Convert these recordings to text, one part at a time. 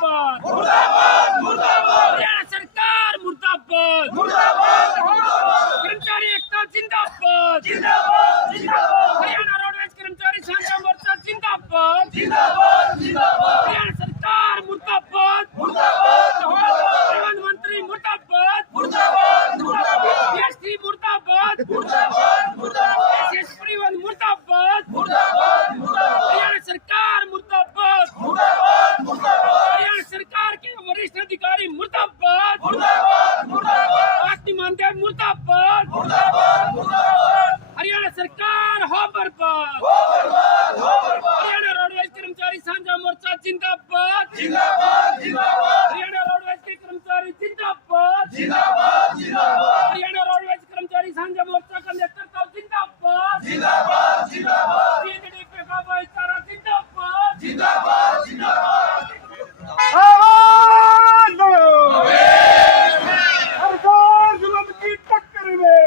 मुर्दाबाद, हरियाणा सरकार मुर्दाबाद, कर्मचारी एकता जिंदाबाद, हरियाणा रोडवेज कर्मचारी साझा मोर्चा जिंदाबाद, हरियाणा सरकार मुर्दाबाद, परिवहन मंत्री मुर्दाबाद, DST मुर्दाबाद, SS परिवहन मुर्दाबाद, हरियाणा सरकार मुर्दाबाद, हरियाणा सरकार के वरिष्ठ अधिकारी मुर्दाबाद, मानदेव मुर्दाबाद, हरियाणा सरकार हो बर्बाद, हरियाणा रोडवेज कर्मचारी साझा मोर्चा जिंदाबाद, हरियाणा रोडवेज के कर्मचारी जिंदाबाद, हरियाणा रोडवेज कर्मचारी साझा मोर्चा का नेतृत्व जिंदाबाद, CDP का भाईचारा जिंदाबाद, सरकार जुल्म की टक्कर में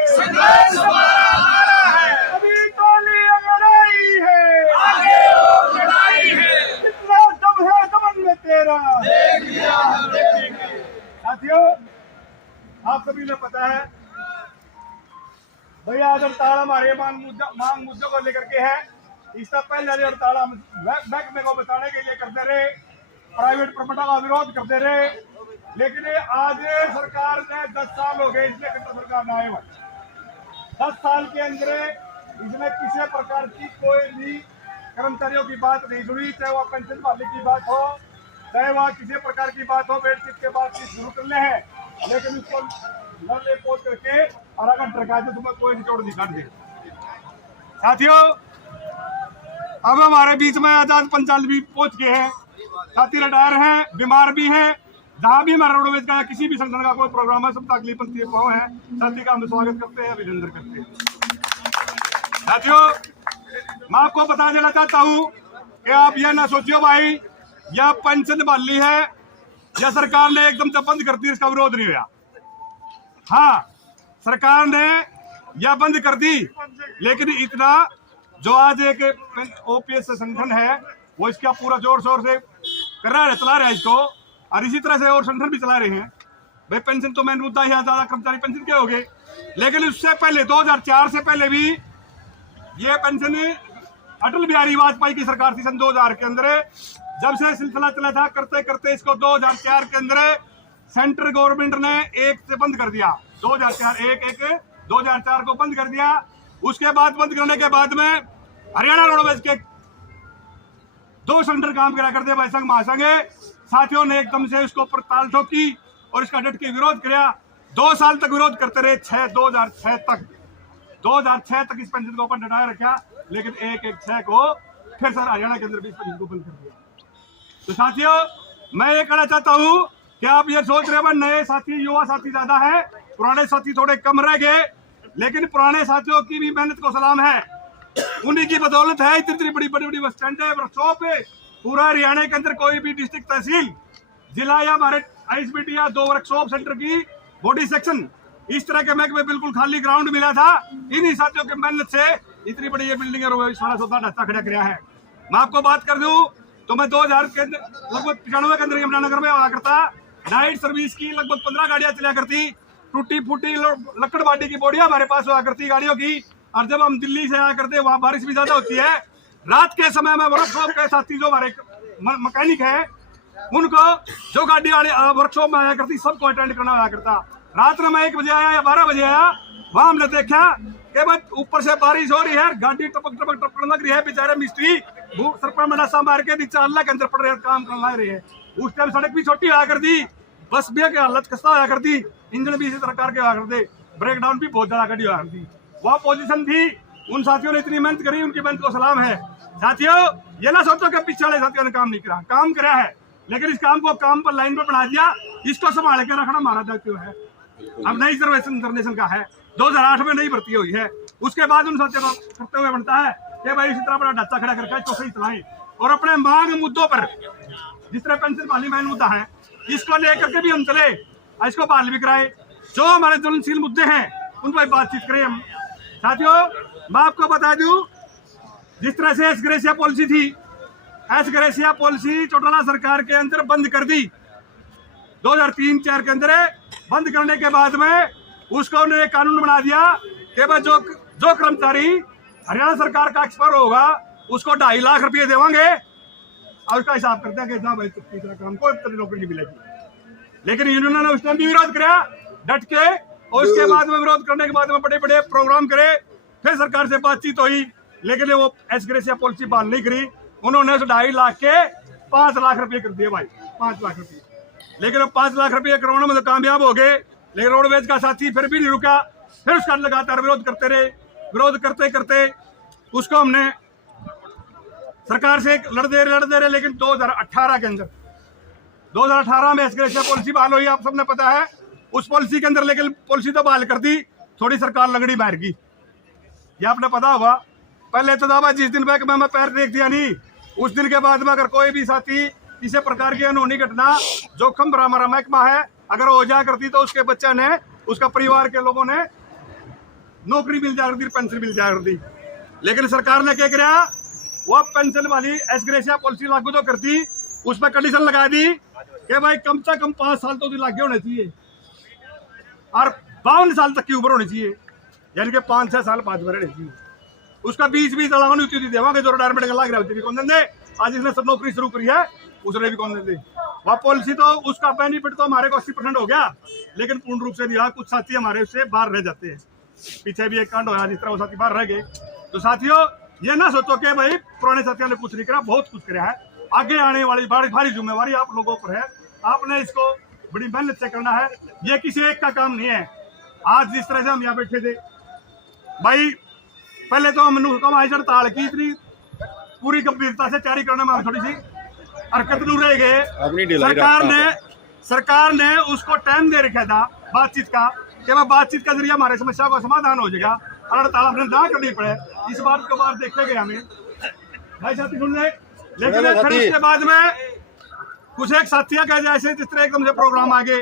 अभी गोली अगर आई है, कितना दम है दमन में तेरा। साथियों, आप सभी को पता है भैया आज हड़ताल हमारे मांग मुद्दों को लेकर के है। इससे पहले हड़ताल हम महकमे को बताने के लिए करते रहे, प्राइवेट प्रॉपर्टी का विरोध करते रहे, लेकिन आज सरकार ने 10 साल हो गए इसलिए केंद्र सरकार ने आए हुए 10 साल के अंदर इसमें किसी प्रकार की कोई भी कर्मचारियों की बात नहीं सुनी, चाहे वह पेंशन वाले की बात हो, चाहे वह किसी प्रकार की बात हो। बेडशीट के बाद शुरू करने हैं, लेकिन उसको लड़े पोत करके और अगर डरकाते तुम्हें कोई निचोड़ नहीं काट दे। साथियों, अब हमारे बीच में आजाद पंचाल भी पहुंच गए हैं, साथी रिटायर हैं, बीमार भी हैं। जहाँ भी हमारा रोडवेज का किसी भी संगठन का कोई प्रोग्राम है, सब तकलीफ है, साथी का हम स्वागत करते हैं, अभिनंदन करते हैं। साथियों, मैं आपको बता देना चाहता हूँ कि आप यह ना सोचियो भाई यह पेंशन वाली है या सरकार ने एकदम से बंद कर दी, इसका विरोध नहीं हुआ। हाँ, सरकार ने यह बंद कर दी, लेकिन इतना जो आज एक OPS संगठन है वो इसका पूरा जोर शोर से कर रहा है, चला रहा है इसको, और इसी तरह से और संगठन भी चला रहे हैं। भाई पेंशन तो मेन मुद्दा ही ज्यादा कर्मचारी पेंशन के हो गए, लेकिन उससे पहले 2004 से पहले भी ये पेंशन अटल बिहारी वाजपेयी की सरकार थी सन 2000 के अंदर, जब से सिलसिला चला था करते करते इसको 2004 के अंदर सेंट्रल गवर्नमेंट ने एक से बंद कर दिया। 2004 को बंद कर दिया। उसके बाद बंद करने के बाद में हरियाणा रोडवेज के 2 सेंटर काम करा करते भाई संघ महासंघ साथियों ने एकदम से उसको ऊपर ताल ठोकी और इसका डट के विरोध किया। 2 साल तक विरोध करते रहे, 2006 तक इस पेंशन को ऊपर डटाया रखा, लेकिन 1/1/6 को फिर सर हरियाणा के अंदर भी इस पेंशन को बंद कर दिया। तो साथियों, मैं ये कहना चाहता हूँ कि आप ये सोच रहे हैं नए साथी युवा साथी ज्यादा है, पुराने साथी थोड़े कम रह गए, लेकिन पुराने साथियों की भी मेहनत को सलाम है। उन्हीं की बदौलत है इतनी बड़ी बस स्टैंड है, वर्कशॉप है। पूरा हरियाणा के अंदर कोई भी डिस्ट्रिक्ट, तहसील, जिला या हमारे ISBT या 2 वर्कशॉप सेंटर की बॉडी सेक्शन, इस तरह के महकमे बिल्कुल खाली ग्राउंड मिला था। इन्हीं साथियों की मेहनत से इतनी बड़ी ये बिल्डिंग सारा सौदा ढांचा खड़ा किया है। मैं आपको बात कर दूं तो मैं 2000 के लगभग 95 के अंदर यमुनानगर में आया करता। नाइट सर्विस की लगभग 15 गाड़ियां चला करती, टूटी फूटी लकड़बाड़ी की बोडियां हमारे पास हुआ करती गाड़ियों की। और जब हम दिल्ली से आया करते, वहां बारिश भी ज्यादा होती है, रात के समय में वर्कशॉप के साथी जो हमारे मैकेनिक है, उनको जो गाड़ी वर्कशॉप में आया करती सबको अटेंड करना आया करता। रात में मैं 1 बजे आया या 12 बजे आया, वहां हमने देखा कि बस ऊपर से बारिश हो रही है, गाड़ी टपक टपक टपकने लग रही है, बेचारे मिस्त्री सर पर मनासा मार के नीचे अल्लाह के अंदर पड़ रहे काम करना रहे हैं। उस टाइम सड़क भी छोटी आया कर दी, बस भी की हालत खस्ता आया कर दी, इंजन भी इसी प्रकार के आया कर दे, ब्रेक डाउन भी बहुत ज्यादा गाड़ी आया कर दी। वह पोजीशन थी, उन साथियों ने इतनी मेहनत करी, उनकी मेहनत को सलाम है। साथियों, ये ना सोचो कि पीछे वाले साथियों ने काम नहीं करा, काम करा है, लेकिन इस काम को काम पर लाइन पर बढ़ा दिया। इसको संभाल के रखना हमारा दायित्व है। अब नई सर्वेक्षण इंटरनेशनल का है, 2008 में नई भर्ती हुई है। उसके बाद उन साथियों को करते हुए बनता है कि भाई इसी तरह बड़ा ढांचा खड़ा करके इसको सही चलाएं और अपने मांग मुद्दों पर, जिस तरह पेंशन वाली मेन मुद्दा है, इसको लेकर के भी हम चले, इसको बहाल भी कराए। जो हमारे ज्वलनशील मुद्दे हैं उन पर बातचीत करें हम। साथियों, मैं आपको बता दूं, जिस तरह से ग्रेशिया पॉलिसी थी, एस ग्रेसिया पॉलिसी चौटाला सरकार के अंदर बंद कर दी 2003-4 के अंदर। बंद करने के बाद में उसको उन्होंने कानून बना दिया कि भाई जो कर्मचारी हरियाणा सरकार का एक्सपायर होगा उसको 2.5 लाख रुपये देवांगे और उसका हिसाब करते हैं कि इतना भाई तीसरा काम कोई नौकरी नहीं मिलेगी। लेकिन यूनियन ने उस टाइम भी विरोध किया डट के, और उसके बाद में विरोध करने के बाद में बड़े बड़े प्रोग्राम करे, फिर सरकार से बातचीत हुई, लेकिन वो एस ग्रेसिया पॉलिसी बहाल नहीं करी। उन्होंने उस 2.5 लाख के 5 लाख रुपये कर दिए भाई, 5 लाख रुपये। लेकिन वो 5 लाख रुपये करवाने में तो कामयाब हो गए, लेकिन रोडवेज का साथी फिर भी नहीं रुका, फिर उसका लगातार विरोध करते रहे। विरोध करते करते उसको हमने सरकार से लड़ते रहे, लेकिन 2018 के अंदर 2018 में एस ग्रेसिया पॉलिसी बहाल हुई, आप सबने पता है। उस पॉलिसी के अंदर लेकिन पॉलिसी तो बहाल कर दी, थोड़ी सरकार लंगड़ी मार गई, ये आपने पता होगा। पहले तो दावा जिस दिन बैक में मैं पैर देख दिया नहीं, उस दिन के बाद में अगर कोई भी साथी किसी प्रकार की अनहोनी घटना जोखिम भरा हमारा महकमा है अगर हो जाया करती तो उसके बच्चे ने, उसका परिवार के लोगों ने नौकरी मिल जाया करती, पेंशन मिल जाया करती। लेकिन सरकार ने क्या किया, वो पेंशन वाली एस ग्रेसिया पॉलिसी लागू तो करती, उसमें कंडीशन लगा दी कि भाई कम से कम 5 साल तो लागे होने चाहिए और 52 साल तक की उम्र होनी चाहिए, यानी कि 5-6 साल बाद में रहनी चाहिए। उसका 20-20 अलावा नहीं देवांगे, जो रिटायरमेंट का लाग रहा है कौन दे। आज इसने सब नौकरी शुरू करी है, उसने भी कौन दे। वह पॉलिसी तो उसका बेनिफिट तो हमारे को 80% हो गया, लेकिन पूर्ण रूप से नहीं रहा। कुछ साथी हमारे उससे बाहर रह जाते हैं। पीछे भी एक कांड होया जिस तरह वो साथी बाहर रह गए। तो साथियों ये ना सोचो कि भाई पुराने साथियों ने कुछ नहीं करा, बहुत कुछ करा है। आगे आने वाली भारी जिम्मेवारी आप लोगों पर है, आपने इसको बड़ी मेहनत से करना है। ये किसी एक का काम नहीं है। आज जिस तरह से हम यहाँ बैठे थे भाई, पहले तो हम हड़ताल की इतनी पूरी गंभीरता से तैयारी करने में हम थोड़ी सी हरकत नहीं रह गए। सरकार ने उसको टाइम दे रखा था बातचीत का, कि वह बातचीत का जरिए हमारे समस्या का समाधान हो जाएगा। हड़ताल अपने ना करनी पड़े, इस बात को बात देखे गए हमें भाई साथी सुन ले। लेकिन फिर उसके बाद में कुछ एक साथियों का जैसे जिस तरह एकदम से प्रोग्राम आ गए,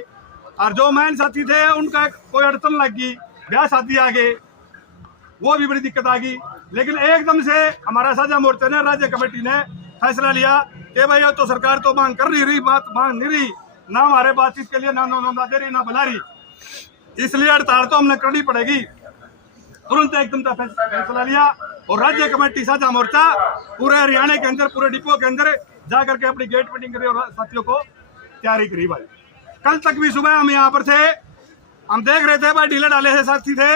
और जो मेन साथी थे उनका कोई अड़चन लग गई, ब्याह शादी आ गए, वो भी बड़ी दिक्कत आ गई। लेकिन एकदम से हमारा साझा मोर्चा ने, राज्य कमेटी ने फैसला लिया कि भाई तो सरकार तो मांग कर नहीं रही, बात मांग नहीं रही, ना हमारे बातचीत के लिए ना दे रही ना बुला रही, इसलिए हड़ताल तो हमने करनी पड़ेगी। तुरंत एकदम से फैसला लिया और राज्य कमेटी साझा मोर्चा पूरे हरियाणा के अंदर, पूरे डिपो के अंदर जाकर के अपनी गेट मीटिंग करी और साथियों को तैयारी करी। भाई कल तक भी सुबह हम यहाँ पर थे, हम देख रहे थे भाई ढीले डाले से साथी थे,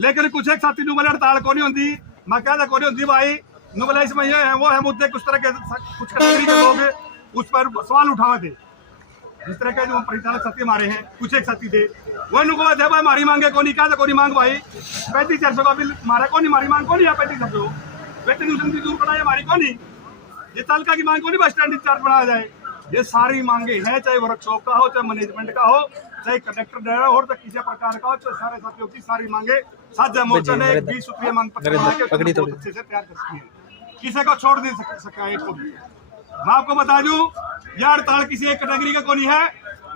लेकिन कुछ एक साथी नुबले हड़ताल को नहीं होती, मैं कहता को नहीं होती भाई नुबले इसमें ये है वो है मुद्दे, कुछ तरह के कुछ कैटेगरी के लोग उस पर सवाल उठाए थे। जिस तरह के जो परिचालक साथी हमारे हैं, कुछ एक साथी थे वो नुकवा थे भाई हमारी मांगे को नहीं, क्या को नहीं मांग भाई 3500 का बिल हमारा को नहीं, हमारी मांग को नहीं है 3500 वेतन की दूर बढ़ाए हमारी को नहीं, ये तालका की मांग को नहीं बस स्टैंड चार्ज बढ़ाया जाए। ये सारी मांगे हैं, चाहे वर्कशॉप का हो, चाहे मैनेजमेंट का हो, चाहे कंडक्टर ड्राइवर हो, तो किसी प्रकार का हो, तो सारे साथियों की सारी मांगे साझा मोर्चा ने 20 सूत्रीय मांग पत्र अच्छे से तैयार करती है, किसी को छोड़ नहीं सका एक को भी। मैं आपको बता दूं यह हड़ताल किसी एक कैटेगरी का को नहीं है,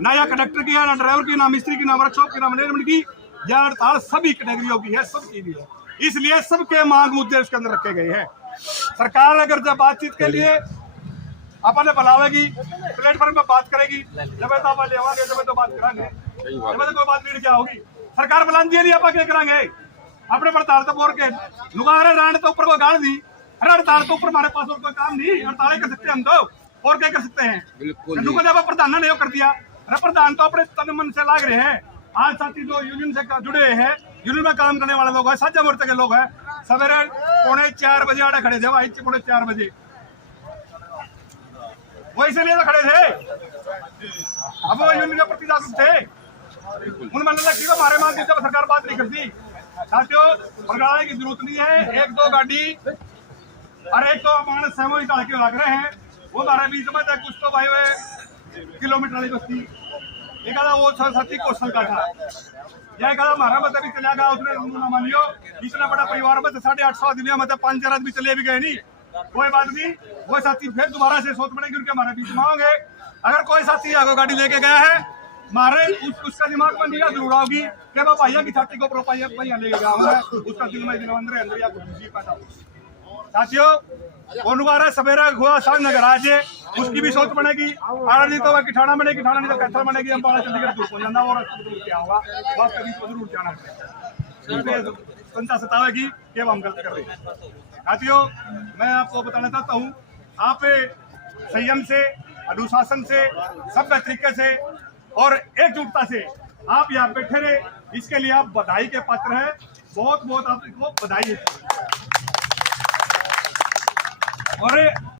ना या कंडक्टर की है, ना ड्राइवर की, ना मिस्त्री की, ना वर्कशॉप की, ना मैनेजमेंट की। यह हड़ताल सभी कैटेगरियों की है, सबके लिए, इसलिए सबके मांग मुद्दे उसके अंदर रखे गए हैं। सरकार अगर जब बातचीत के लिए अपने बुलावेगी, प्लेटफॉर्म पर बात करेगी, जब आप लेवागे जब तो बात करांगे, जब तो कोई बात नहीं क्या होगी। सरकार बुलाती है नहीं, आप क्या करांगे अपने हड़ताल तो बोर के लुगारे राण तो ऊपर को गाड़ दी, अरे हड़ताल तो ऊपर हमारे पास और कोई काम नहीं, हड़ताल कर सकते हम तो, और क्या कर सकते हैं। जब प्रधान ने कर दिया, अरे प्रधान तो अपने तन मन से लाग रहे हैं। आज साथी जो यूनियन से जुड़े हैं, यूनियन में काम करने वाले लोग हैं, साझा मोर्चा के लोग हैं, सवेरे 3:45 बजे आड़े खड़े थे भाई, 4:45 बजे वो इसलिए तो खड़े थे, अब वो यूनियन के प्रति जागरूक थे। उन मतलब कि हमारे मांग की जब सरकार बात नहीं करती साथियों, भड़काने की जरूरत नहीं है। 1-2 गाड़ी और एक तो मानस सहमो निकाल के लग रहे हैं, वो हमारे बीच में कुछ तो भाई किलोमीटर वाली बस्ती, एक वो साथी कौशल का था, यह कहा हमारा मतलब भी चला गया, उसने मान लियो इतना बड़ा परिवार में 850 आदमी, मतलब 5-4 आदमी चले भी गए नहीं, कोई बात नहीं। वो साथी फिर दोबारा से सोच पड़ेगी उनके हमारे बीच में होंगे। अगर कोई साथी आगे गाड़ी लेके गया है, मारे उसका दिमाग में नहीं जरूर होगी कि मैं भैया की छाती को ऊपर भैया लेके गया हूँ, उसका दिल में अंदर अंदर या कुछ पैदा हो। साथियों ओनुवारा सवेरा हुआ सांग नगर आज उसकी भी सोच बनेगी। आना नहीं तो कि ठाणा बनेगी, ठाणा नहीं तो कैथल बनेगी। अम्बाला चंडीगढ़ दूर पहुंच जाना और क्या होगा बात कभी तो जरूर जाना है। जनता सतावेगी कि हम गलत कर रहे हैं। साथियों मैं आपको बताना चाहता हूँ, आप संयम से, अनुशासन से, सभ्य तरीके से और एकजुटता से आप यहाँ बैठे रहे, इसके लिए आप बधाई के पात्र हैं। बहुत बहुत आपको बधाई है। और